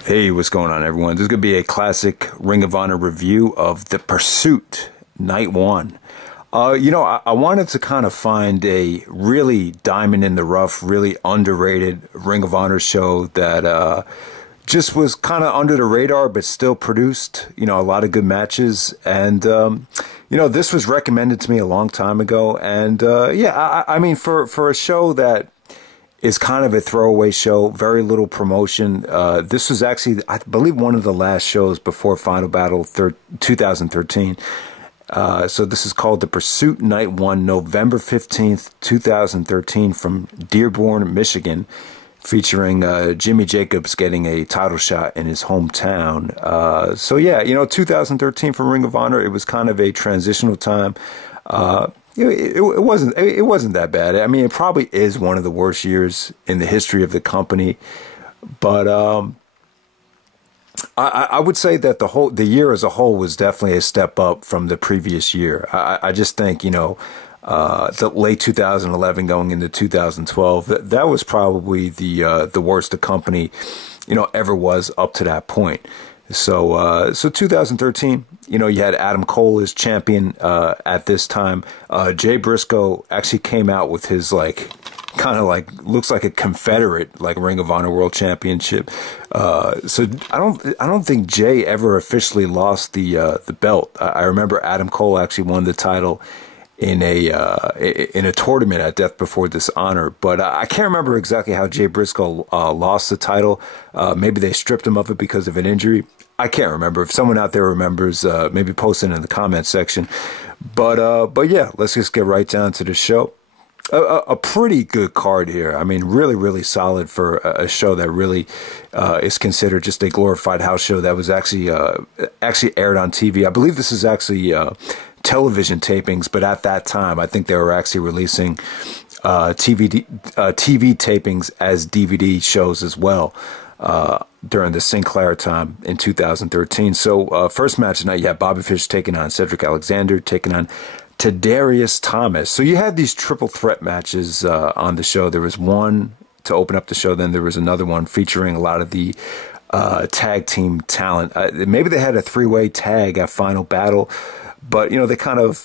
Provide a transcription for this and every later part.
Hey, what's going on, everyone? This is going to be a classic Ring of Honor review of The Pursuit, Night 1. I wanted to kind of find a really diamond in the rough, really underrated Ring of Honor show that just was kind of under the radar, but still produced, a lot of good matches. And, this was recommended to me a long time ago. And, I mean, for a show that is kind of a throwaway show, very little promotion. This was actually, I believe, one of the last shows before Final Battle 2013. So this is called The Pursuit Night 1, November 15th, 2013, from Dearborn, Michigan, featuring Jimmy Jacobs getting a title shot in his hometown. 2013 for Ring of Honor, it was kind of a transitional time. It wasn't that bad. I mean, it probably is one of the worst years in the history of the company, but I would say that the year as a whole was definitely a step up from the previous year. I just think the late 2011 going into 2012, that was probably the worst the company ever was up to that point. So 2013, you had Adam Cole as champion at this time. Jay Briscoe actually came out with his looks like a Confederate Ring of Honor World Championship. So I don't think Jay ever officially lost the belt. I remember Adam Cole actually won the title in a tournament at Death Before Dishonor, but I can't remember exactly how Jay Briscoe lost the title. Maybe they stripped him of it because of an injury. I can't remember. If someone out there remembers, maybe post it in the comment section. But yeah, let's just get right down to the show. A pretty good card here. I mean, really, really solid for a show that really is considered just a glorified house show that was actually aired on TV. I believe this is actually television tapings, but at that time, I think they were actually releasing TV tapings as DVD shows as well during the Sinclair time in 2013. So first match tonight, you have Bobby Fish taking on Cedric Alexander, taking on Tadarius Thomas. So you had these triple threat matches on the show. There was one to open up the show, then there was another one featuring a lot of the tag team talent. Maybe they had a three-way tag at Final Battle, but they kind of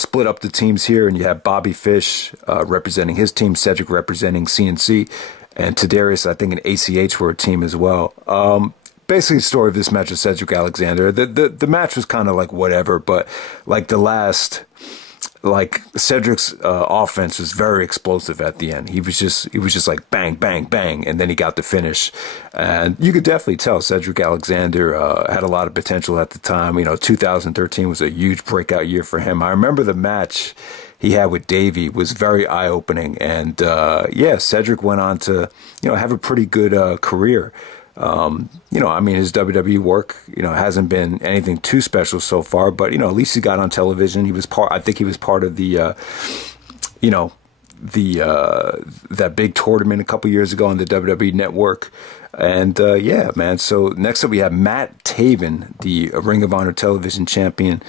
split up the teams here, and you have Bobby Fish representing his team, Cedric representing CNC, and Tadarius, I think, and ACH were a team as well. Basically, the story of this match is Cedric Alexander. The match was kind of whatever, but the last, Cedric's offense was very explosive at the end. He was just bang, bang, bang, and then he got the finish. And you could definitely tell Cedric Alexander had a lot of potential at the time. 2013 was a huge breakout year for him. I remember the match he had with Davey was very eye-opening. And, Cedric went on to, have a pretty good career. I mean, his WWE work, hasn't been anything too special so far, but, at least he got on television. I think he was part of that big tournament a couple years ago on the WWE Network. And, yeah, man. So next up we have Matt Taven, the Ring of Honor television champion,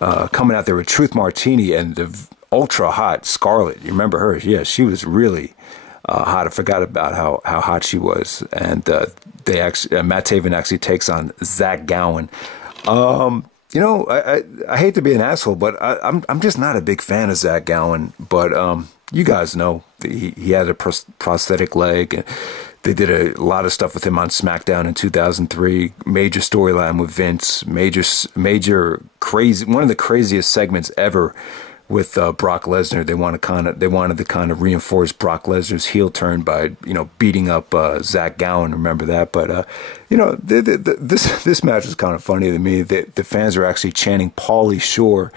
coming out there with Truth Martini and the ultra hot Scarlett. You remember her? Yeah, she was really hot. I forgot about how hot she was. And Matt Taven actually takes on Zach Gowen. I hate to be an asshole, but I'm just not a big fan of Zach Gowen. But you guys know he had a prosthetic leg. And they did a lot of stuff with him on SmackDown in 2003. Major storyline with Vince. Major crazy. One of the craziest segments ever with Brock Lesnar. They wanted to kind of reinforce Brock Lesnar's heel turn by beating up Zach Gowen. Remember that? But this match was kind of funny to me. The fans were actually chanting Pauly Shore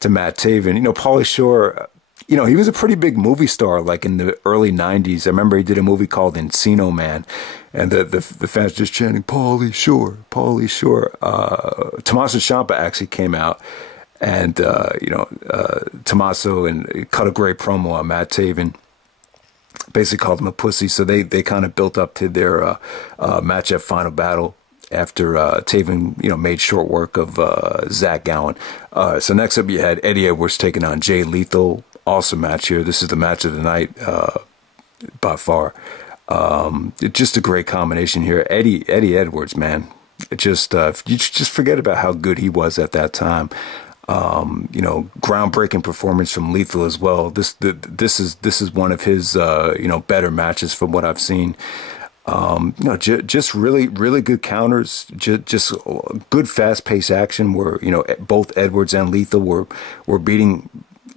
to Matt Taven. Pauly Shore, he was a pretty big movie star in the early 90s. I remember he did a movie called Encino Man, and the fans just chanting Pauly Shore, Pauly Shore. Tommaso Ciampa actually came out. And, Tommaso and cut a great promo on Matt Taven, basically called him a pussy. So they kind of built up to their match at Final Battle after Taven, made short work of Zach Gowen. So next up you had Eddie Edwards taking on Jay Lethal. Awesome match here. This is the match of the night by far. Just a great combination here. Eddie Edwards, man. It just you just forget about how good he was at that time. You know, groundbreaking performance from Lethal as well. This is one of his you know, better matches from what I've seen. You know, just really good counters, just good fast paced action where, you know, both Edwards and Lethal were beating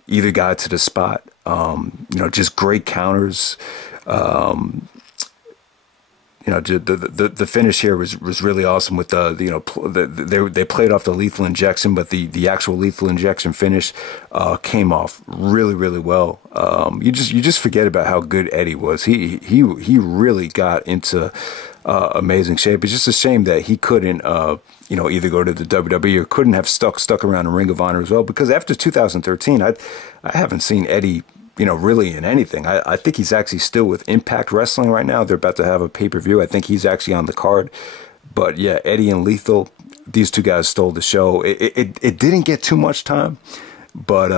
either guy to the spot. You know, just great counters. You know, the finish here was really awesome with you know, they played off the lethal injection, but the actual lethal injection finish came off really well. You just forget about how good Eddie was. He really got into amazing shape. It's just a shame that he couldn't you know, either go to the WWE or couldn't have stuck around in Ring of Honor as well, because after 2013 I haven't seen Eddie, you know, really in anything. I think he's actually still with Impact Wrestling right now. They're about to have a pay-per-view. I think he's actually on the card. But yeah, Eddie and Lethal, these two guys stole the show. It didn't get too much time, but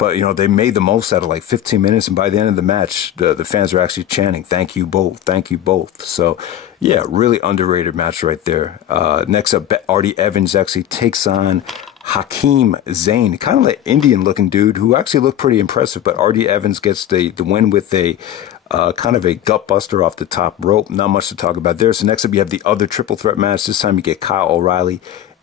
you know, they made the most out of like 15 minutes, and by the end of the match, the fans are actually chanting, "Thank you both, thank you both." So yeah, really underrated match right there. Next up, Artie Evans actually takes on Hakim Zane, kind of like Indian looking dude who actually looked pretty impressive, but Artie Evans gets the win with a kind of a gut buster off the top rope. Not much to talk about there. So next up you have the other triple threat match. This time you get Kyle O'Reilly,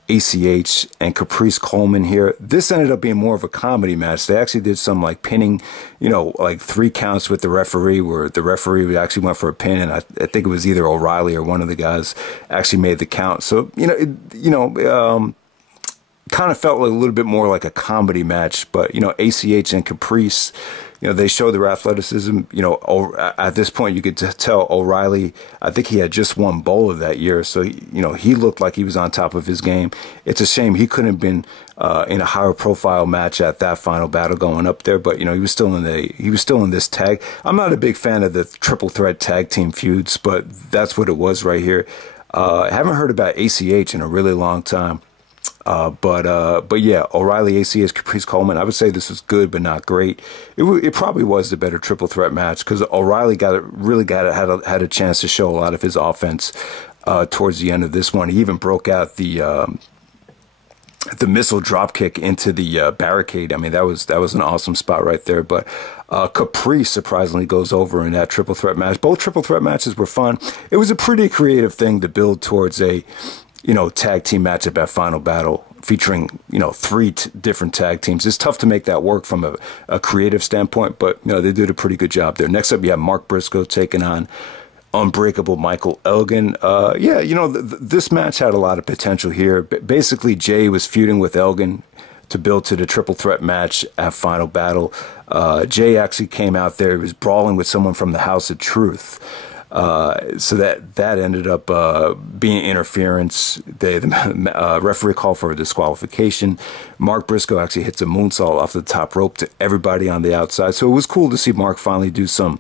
ACH, and Caprice Coleman here. This ended up being more of a comedy match. They actually did some like pinning, you know, like 3 counts with the referee, where the referee actually went for a pin, and I think it was either O'Reilly or one of the guys actually made the count. So, you know, kind of felt like a little bit more like a comedy match, but, you know, ACH and Caprice, you know, they showed their athleticism. You know, at this point, you could tell O'Reilly, I think he had just won Bowler that year, so, you know, he looked like he was on top of his game. It's a shame he couldn't have been in a higher profile match at that final battle going up there, but, you know, he was still in this tag. I'm not a big fan of the triple threat tag team feuds, but that's what it was right here. I haven't heard about ACH in a really long time. But yeah, O'Reilly, ACH, Caprice Coleman, I would say this was good, but not great. It probably was the better triple threat match, because O'Reilly had a chance to show a lot of his offense towards the end of this one. He even broke out the missile drop kick into the barricade. I mean, that was an awesome spot right there. But Caprice surprisingly goes over in that triple threat match. Both triple threat matches were fun. It was a pretty creative thing to build towards a, you know, tag team matchup at Final Battle featuring, you know, 3 different tag teams. It's tough to make that work from a creative standpoint, but, you know, they did a pretty good job there. Next up, you have Mark Briscoe taking on Unbreakable Michael Elgin. Yeah, you know, this match had a lot of potential here. Basically, Jay was feuding with Elgin to build to the triple threat match at Final Battle. Jay actually came out there. He was brawling with someone from the House of Truth. So that ended up being interference. The referee called for a disqualification. Mark Briscoe actually hits a moonsault off the top rope to everybody on the outside. So it was cool to see Mark finally do some,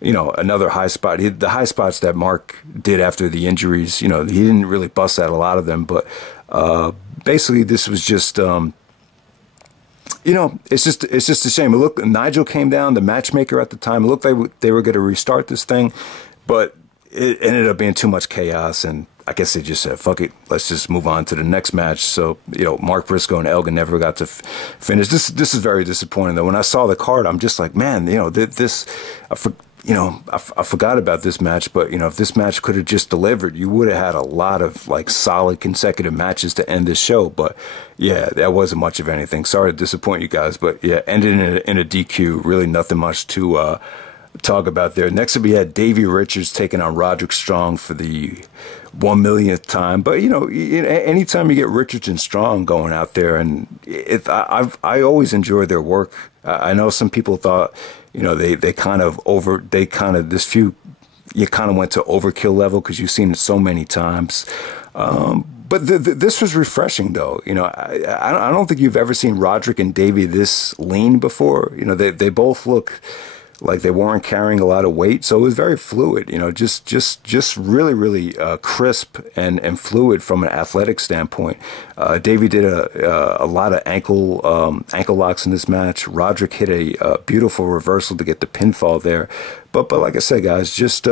you know, another high spot. The high spots that Mark did after the injuries, you know, he didn't really bust out a lot of them. But basically, this was just, you know, it's just a shame. It looked, Nigel came down, the matchmaker at the time. It looked like they were going to restart this thing, but it ended up being too much chaos, and I guess they just said, fuck it, let's just move on to the next match. So, you know, Mark Briscoe and Elgin never got to finish. This is very disappointing, though. When I saw the card, I'm just like, man, you know, I forgot about this match, but, you know, if this match could have just delivered, you would have had a lot of, like, solid consecutive matches to end this show. But, yeah, that wasn't much of anything. Sorry to disappoint you guys, but, yeah, ended in a DQ. Really nothing much to talk about there. Next up, we had Davey Richards taking on Roderick Strong for the 1 millionth time. But, you know, anytime you get Richards and Strong going out there, and I always enjoy their work. I know some people thought, you know, you kind of went to overkill level because you've seen it so many times. But this was refreshing, though. You know, I don't think you've ever seen Roderick and Davey this lean before. You know, they both look Like they weren't carrying a lot of weight, so it was very fluid. You know, just really, really crisp and fluid from an athletic standpoint. Davey did a lot of ankle locks in this match. Roderick hit a beautiful reversal to get the pinfall there. But like I said, guys, just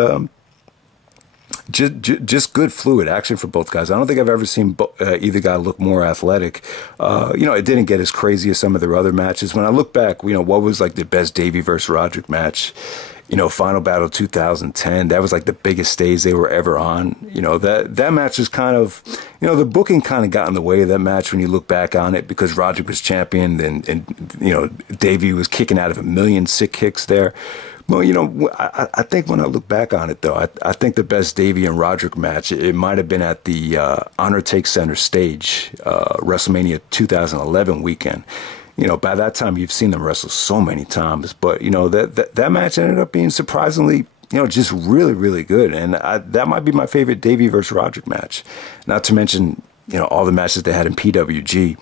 good fluid action for both guys. I don't think I've ever seen either guy look more athletic. It didn't get as crazy as some of their other matches. When I look back, what was like the best Davey versus Roderick match? Final Battle 2010. That was like the biggest stage they were ever on. That match was kind of, the booking kind of got in the way of that match when you look back on it, because Roderick was champion and Davey was kicking out of a million sick kicks there. Well, I think when I look back on it, though, I think the best Davey and Roderick match, it might have been at the Honor Takes Center stage, WrestleMania 2011 weekend. By that time, you've seen them wrestle so many times. But, that match ended up being surprisingly, just really, really good. And that might be my favorite Davey versus Roderick match. Not to mention, all the matches they had in PWG.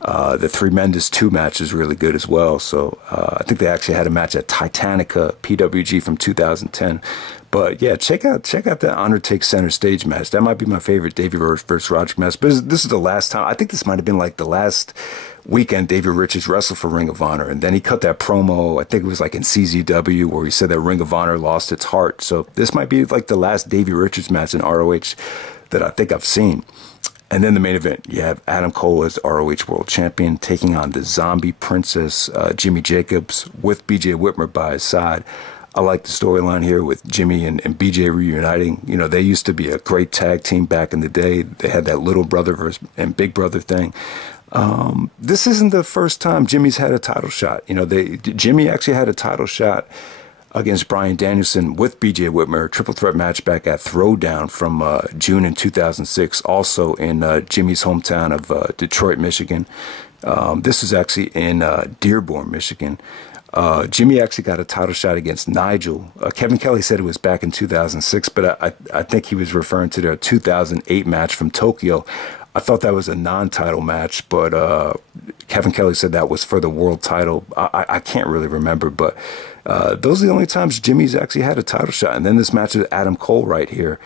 The Three Mendes 2 match is really good as well. So I think they actually had a match at Titanica PWG from 2010. But yeah, check out that Honor Takes Center stage match. That might be my favorite Davey versus Roderick match. But this is the last time. I think this might have been like the last weekend Davey Richards wrestled for Ring of Honor. And then he cut that promo, I think it was like in CZW, where he said that Ring of Honor lost its heart. So this might be like the last Davey Richards match in ROH that I think I've seen. And then the main event, you have Adam Cole as ROH World Champion taking on the Zombie Princess, Jimmy Jacobs, with BJ Whitmer by his side. I like the storyline here with Jimmy and BJ reuniting. They used to be a great tag team back in the day. They had that little brother versus and big brother thing. This isn't the first time Jimmy's had a title shot. Jimmy actually had a title shot against Bryan Danielson with BJ Whitmer, a triple threat match back at Throwdown from June in 2006, also in Jimmy's hometown of Detroit, Michigan. This is actually in Dearborn, Michigan. Jimmy actually got a title shot against Nigel. Kevin Kelly said it was back in 2006, but I think he was referring to their 2008 match from Tokyo. I thought that was a non-title match, but Kevin Kelly said that was for the world title. I can't really remember, but those are the only times Jimmy's actually had a title shot. And then this match with Adam Cole right here.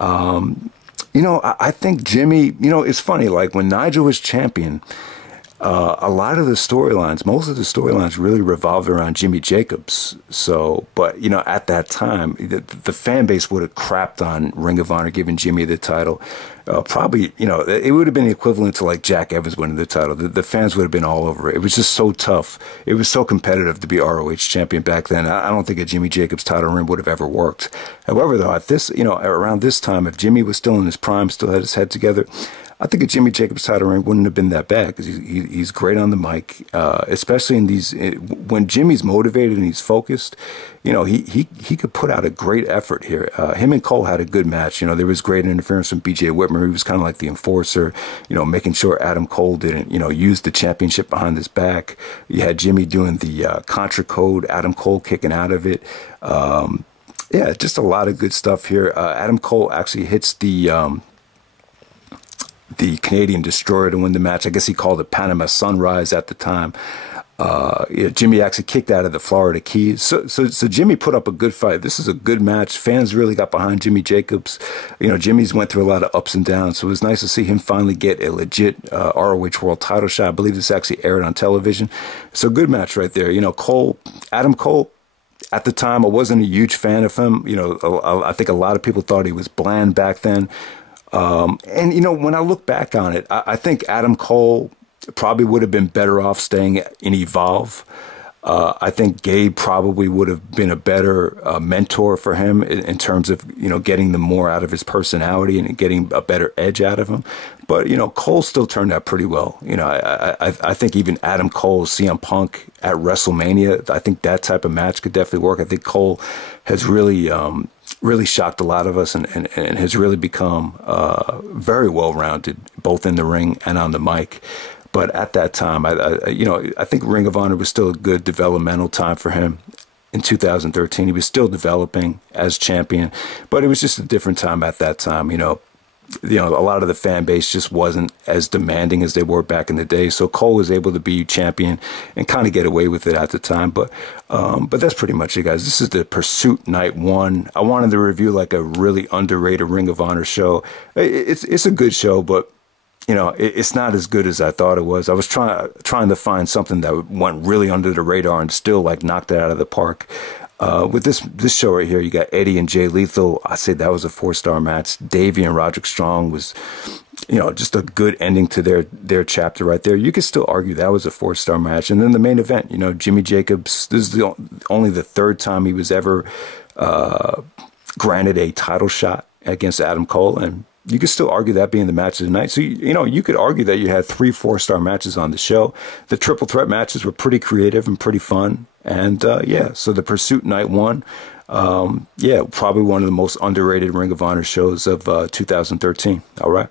I think Jimmy, it's funny, like when Nigel was champion, a lot of the storylines, most of the storylines really revolved around Jimmy Jacobs. So, but, at that time, the fan base would have crapped on Ring of Honor giving Jimmy the title. Probably, it would have been equivalent to like Jack Evans winning the title. The fans would have been all over it. It was just so tough. It was so competitive to be ROH champion back then. I don't think a Jimmy Jacobs title reign would have ever worked. However, though, at this, around this time, if Jimmy was still in his prime, still had his head together, I think a Jimmy Jacobs title reign wouldn't have been that bad, because he's great on the mic, especially in these, when Jimmy's motivated and he's focused, he could put out a great effort here. Him and Cole had a good match. There was great interference from BJ Whitmer. He was kind of like the enforcer, making sure Adam Cole didn't, use the championship behind his back. You had Jimmy doing the Contra Code, Adam Cole kicking out of it. Yeah, just a lot of good stuff here. Adam Cole actually hits the Canadian Destroyer to win the match. I guess he called it Panama Sunrise at the time. Jimmy actually kicked out of the Florida Keys. So Jimmy put up a good fight. This is a good match. Fans really got behind Jimmy Jacobs. Jimmy's went through a lot of ups and downs, so it was nice to see him finally get a legit ROH World title shot. I believe this actually aired on television. So good match right there. Adam Cole, at the time, I wasn't a huge fan of him. I think a lot of people thought he was bland back then. When I look back on it, I think Adam Cole probably would have been better off staying in Evolve. I think Gabe probably would have been a better mentor for him in terms of, getting the more out of his personality and getting a better edge out of him. But, Cole still turned out pretty well. I think even Adam Cole, CM Punk at WrestleMania, I think that type of match could definitely work. I think Cole has really shocked a lot of us and has really become very well-rounded, both in the ring and on the mic. But at that time, I think Ring of Honor was still a good developmental time for him. In 2013, he was still developing as champion, but it was just a different time at that time. you know, a lot of the fan base just wasn't as demanding as they were back in the day. So Cole was able to be champion and kind of get away with it at the time. But that's pretty much it, guys. This is the Pursuit Night 1. I wanted to review like a really underrated Ring of Honor show. It's a good show, but you know, it's not as good as I thought it was. I was trying to find something that went really under the radar and still like knocked it out of the park. With this show right here, you got Eddie and Jay Lethal. I say that was a 4-star match. Davey and Roderick Strong was, you know, just a good ending to their chapter right there. You could still argue that was a 4-star match. And then the main event, you know, Jimmy Jacobs. This is only the 3rd time he was ever granted a title shot against Adam Cole, and you could still argue that being the match of the night. So, you know, you could argue that you had 3 4-star matches on the show. The triple threat matches were pretty creative and pretty fun. And, yeah, so the Pursuit Night 1, yeah, probably one of the most underrated Ring of Honor shows of 2013. All right.